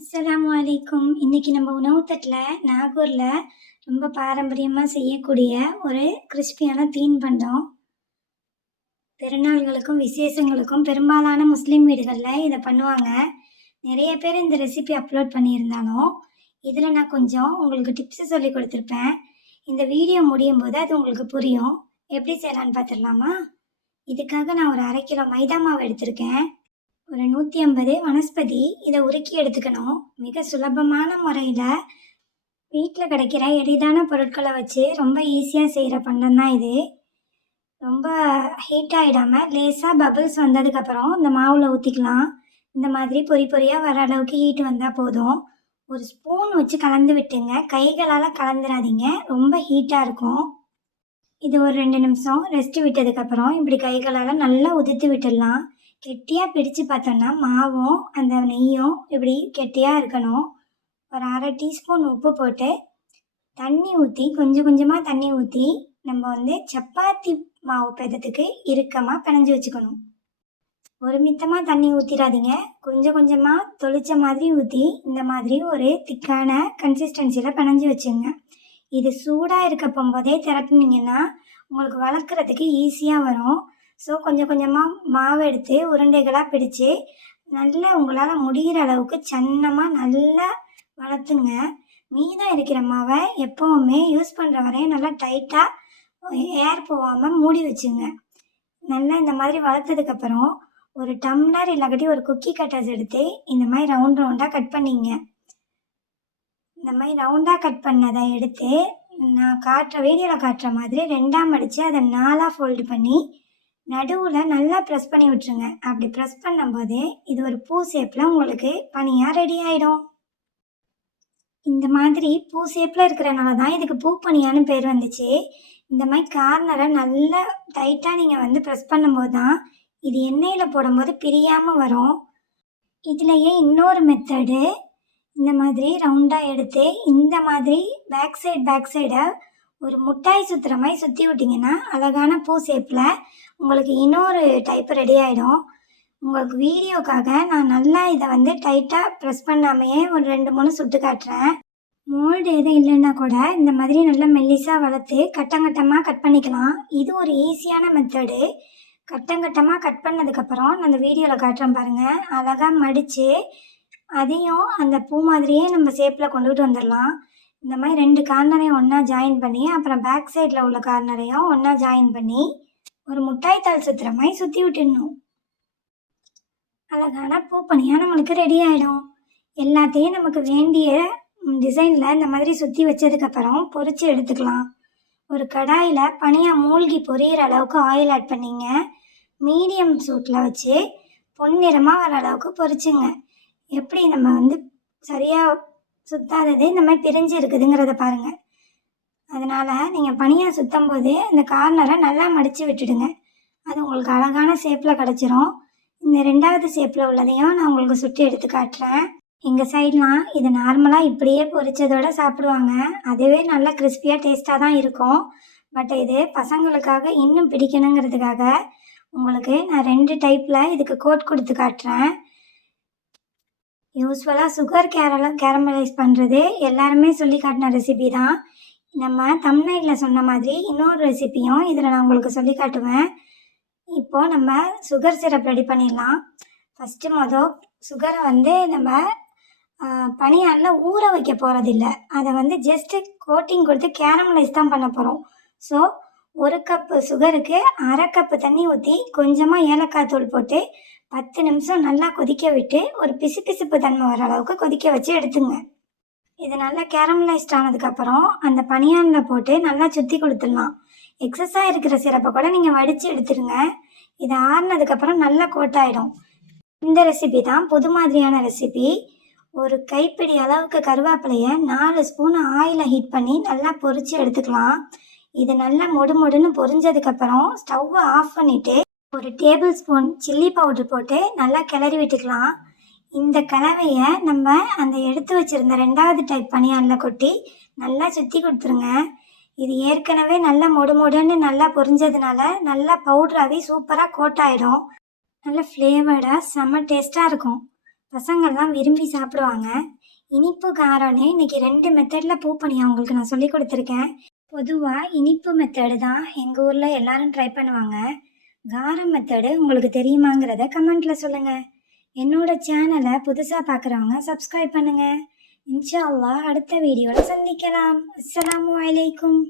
அஸ்ஸலாமு அலைக்கும். இன்னைக்கு நம்ம உணவு தட்டில் நாகூரில் ரொம்ப பாரம்பரியமாக செய்யக்கூடிய ஒரு கிறிஸ்பியான தீன்பண்டம். பெருநாள்களுக்கும் விசேஷங்களுக்கும் பெரும்பாலான முஸ்லீம் வீடுகளில் இதை பண்ணுவாங்க. நிறைய பேர் இந்த ரெசிபி அப்லோட் பண்ணியிருந்தாலும் இதில் நான் கொஞ்சம் உங்களுக்கு டிப்ஸு சொல்லி கொடுத்துருப்பேன். இந்த வீடியோ முடியும் போது அது உங்களுக்கு புரியும். எப்படி செய்யலான்னு பார்த்துடலாமா? இதுக்காக நான் ஒரு 1/2 கிலோ மைதா மாவு எடுத்திருக்கேன். ஒரு 150 வனஸ்பதி. இதை உருக்கி எடுத்துக்கணும். மிக சுலபமான முறையில் வீட்டில் கிடைக்கிற எளிதான பொருட்களை வச்சு ரொம்ப ஈஸியாக செய்கிற பண்டம் தான் இது. ரொம்ப ஹீட் ஆகிடாமல் லேசாக பபிள்ஸ் வந்ததுக்கப்புறம் இந்த மாவில் ஊற்றிக்கலாம். இந்த மாதிரி பொறி பொறியாக வர அளவுக்கு ஹீட் வந்தால் போதும். ஒரு ஸ்பூன் வச்சு கலந்து விட்டுங்க. கைகளால் கலந்துடாதீங்க, ரொம்ப ஹீட்டாக இருக்கும். இது ஒரு 2 நிமிஷம் ரெஸ்ட் விட்டதுக்கப்புறம் இப்படி கைகளால் நல்லா உதிர்த்து விட்டுடலாம். கெட்டியாக பிடிச்சு பார்த்தோன்னா மாவும் அந்த நெய்யும் இப்படி கெட்டியாக இருக்கணும். ஒரு 1/2 டீஸ்பூன் உப்பு போட்டு தண்ணி ஊற்றி கொஞ்சம் கொஞ்சமாக தண்ணி ஊற்றி நம்ம சப்பாத்தி மாவு பதத்துக்கு இறுக்கமாக பிணைஞ்சு வச்சுக்கணும். ஒரு மித்தமாக தண்ணி ஊற்றிடாதீங்க, கொஞ்சம் கொஞ்சமாக தொளிச்ச மாதிரி ஊற்றி இந்த மாதிரி ஒரு திக்கான கன்சிஸ்டன்சியில் பிணைஞ்சு வச்சுங்க. இது சூடாக இருக்க போகும்போதே திரட்டினீங்கன்னா உங்களுக்கு வளர்க்குறதுக்கு ஈஸியாக வரும். ஸோ கொஞ்சம் கொஞ்சமாக மாவு எடுத்து உருண்டைகளாக பிடிச்சி நல்லா உங்களால் முடிகிற அளவுக்கு சன்னமாக நல்லா வளர்த்துங்க. மீதம் இருக்கிற மாவை எப்போவுமே யூஸ் பண்ணுற வரையும் நல்லா டைட்டாக ஏர் போகாமல் மூடி வச்சுங்க. நல்லா இந்த மாதிரி வளர்த்ததுக்கப்புறம் ஒரு டம்ளர் இல்லாட்டி ஒரு குக்கி கட்டர்ஸ் எடுத்து இந்த மாதிரி ரவுண்டாக கட் பண்ணிங்க. இந்த மாதிரி ரவுண்டாக கட் பண்ணதை எடுத்து நான் வீடியோவில் காட்டுற மாதிரி 2ஆக மடித்து அதை 4ஆக ஃபோல்டு பண்ணி நடுவில் நல்லா ப்ரெஸ் பண்ணி விட்டுருங்க. அப்படி ப்ரெஸ் பண்ணும்போதே இது ஒரு பூ ஷேப்பில் உங்களுக்கு பனியாக ரெடி ஆகிடும். இந்த மாதிரி பூ ஷேப்பில் இருக்கிறனால தான் இதுக்கு பூ பனியான்னு பேர் வந்துச்சு. இந்த மாதிரி கார்னரை நல்லா டைட்டாக நீங்கள் ப்ரெஸ் பண்ணும்போது தான் இது எண்ணெயில் போடும்போது பிரியாமல் வரும். இதுலேயே இன்னொரு மெத்தடு, இந்த மாதிரி ரவுண்டாக எடுத்து இந்த மாதிரி பேக் சைடை ஒரு முட்டாய் சுற்றுற மாதிரி சுற்றி விட்டிங்கன்னா அழகான பூ ஷேப்பில் உங்களுக்கு இன்னொரு டைப் ரெடி ஆகிடும். உங்களுக்கு வீடியோக்காக நான் நல்லா இதை டைட்டாக ப்ரெஸ் பண்ணாமையே ஒரு 2-3 சுட்டு காட்டுறேன். மோல்டு எதுவும் இல்லைன்னா கூட இந்த மாதிரி நல்லா மெல்லிஸாக வளர்த்து கட்டங்கட்டமாக கட் பண்ணிக்கலாம். இது ஒரு ஈஸியான மெத்தடு. கட்டங்கட்டமாக கட் பண்ணதுக்கப்புறம் நான் அந்த வீடியோவில் காட்டுறேன் பாருங்கள். அழகாக மடித்து அதையும் அந்த பூ மாதிரியே நம்ம ஷேப்பில் கொண்டுகிட்டு வந்துடலாம். இந்த மாதிரி 2 கார்னரையும் ஒன்றா ஜாயின் பண்ணி அப்புறம் பேக் சைடில் உள்ள கார்னரையும் ஒன்றா ஜாயின் பண்ணி ஒரு முட்டாய்த்தாள் சுற்றுற மாதிரி சுற்றி விட்டுடணும். அழகான பூ பனியாக நம்மளுக்கு ரெடி ஆகிடும். எல்லாத்தையும் நமக்கு வேண்டிய டிசைனில் இந்த மாதிரி சுற்றி வச்சதுக்கப்புறம் பொரித்து எடுத்துக்கலாம். ஒரு கடாயில் பனியாக மூழ்கி பொரியிற அளவுக்கு ஆயில் ஆட் பண்ணிங்க. மீடியம் சூட்டில் வச்சு பொன்னிறமாக வர அளவுக்கு பொரிச்சுங்க. எப்படி நம்ம சரியாக சுத்தாதது இந்த மாதிரி பிரிஞ்சு இருக்குதுங்கிறத பாருங்கள். அதனால் நீங்கள் பனியாக சுற்றும் போது அந்த கார்னரை நல்லா மடித்து விட்டுடுங்க. அது உங்களுக்கு அழகான ஷேப்பில் கிடச்சிரும். இந்த 2ஆவது ஷேப்பில் உள்ளதையும் நான் உங்களுக்கு சுட்டி எடுத்து காட்டுறேன். எங்கள் சைட்லாம் இது நார்மலாக இப்படியே பொரிச்சதோடு சாப்பிடுவாங்க. அதுவே நல்லா கிறிஸ்பியாக டேஸ்ட்டாக தான் இருக்கும். பட் இது பசங்களுக்காக இன்னும் பிடிக்கணுங்கிறதுக்காக உங்களுக்கு நான் 2 டைப்பில் இதுக்கு கோட் கொடுத்து காட்டுறேன். யூஸ்வலாக சுகர் கேரமலைஸ் பண்ணுறது எல்லாருமே சொல்லி காட்டின ரெசிபி தான். நம்ம தம்ப்நெயிலில் சொன்ன மாதிரி இன்னொரு ரெசிபியும் இதில் நான் உங்களுக்கு சொல்லி காட்டுவேன். இப்போது நம்ம சுகர் சிரப் ரெடி பண்ணிடலாம். ஃபஸ்ட்டு சுகரை நம்ம பனியாரில் ஊற வைக்க போகிறதில்ல. அதை ஜஸ்ட்டு கோட்டிங் கொடுத்து கேரமலைஸ் தான் பண்ண போகிறோம். ஸோ 1 கப்பு சுகருக்கு 1/2 கப்பு தண்ணி ஊற்றி கொஞ்சமாக ஏலக்காய் தூள் போட்டு 10 நிமிஷம் நல்லா கொதிக்க விட்டு ஒரு பிசுபிசுப்பு தன்மை வர அளவுக்கு கொதிக்க வச்சு எடுத்துங்க. இது நல்லா கேரமலைஸ்ட் ஆனதுக்கப்புறம் அந்த பனியாரில் போட்டு நல்லா சுற்றி கொடுத்துடலாம். எக்ஸஸாக இருக்கிற சிரப்பை கூட நீங்கள் வடித்து எடுத்துருங்க. இது ஆறுனதுக்கப்புறம் நல்லா கோட்டாயிடும். இந்த ரெசிபி தான் புது மாதிரியான ரெசிபி. ஒரு கைப்பிடி அளவுக்கு கருவேப்பிலையை 4 ஸ்பூன் ஆயிலை ஹீட் பண்ணி நல்லா பொரித்து எடுத்துக்கலாம். இது நல்லா மொடுன்னு பொரிஞ்சதுக்கப்புறம் ஸ்டவ்வை ஆஃப் பண்ணிவிட்டு ஒரு டேபிள் ஸ்பூன் சில்லி பவுடர் போட்டு நல்லா கிளறி விட்டுக்கலாம். இந்த கலவையை நம்ம அந்த எடுத்து வச்சுருந்த 2ஆவது டைப் பனியாரில் கொட்டி நல்லா சுற்றி கொடுத்துருங்க. இது ஏற்கனவே நல்லா மொடுன்னு நல்லா பொரிஞ்சதுனால நல்லா பவுட்ராகி சூப்பராக கோட்டாயிடும். நல்ல ஃப்ளேவர்டாக செம்ம டேஸ்ட்டாக இருக்கும். பசங்கள்லாம் விரும்பி சாப்பிடுவாங்க. இனிப்பு காரம்னு இன்னைக்கு 2 மெத்தடில் பூப்பணியா உங்களுக்கு நான் சொல்லி கொடுத்துருக்கேன். பொதுவாக இனிப்பு மெத்தடு தான் எங்கள் ஊரில் எல்லாரும் ட்ரை பண்ணுவாங்க. காரம் மெத்தடு உங்களுக்கு தெரியுமாங்கிறத கமெண்ட்டில் சொல்லுங்கள். என்னோட சேனலை புதுசாக பார்க்குறவங்க சப்ஸ்கிரைப் பண்ணுங்கள். இன்ஷா அல்லாஹ் அடுத்த வீடியோவில் சந்திக்கலாம். அஸ்ஸலாமு அலைக்கும்.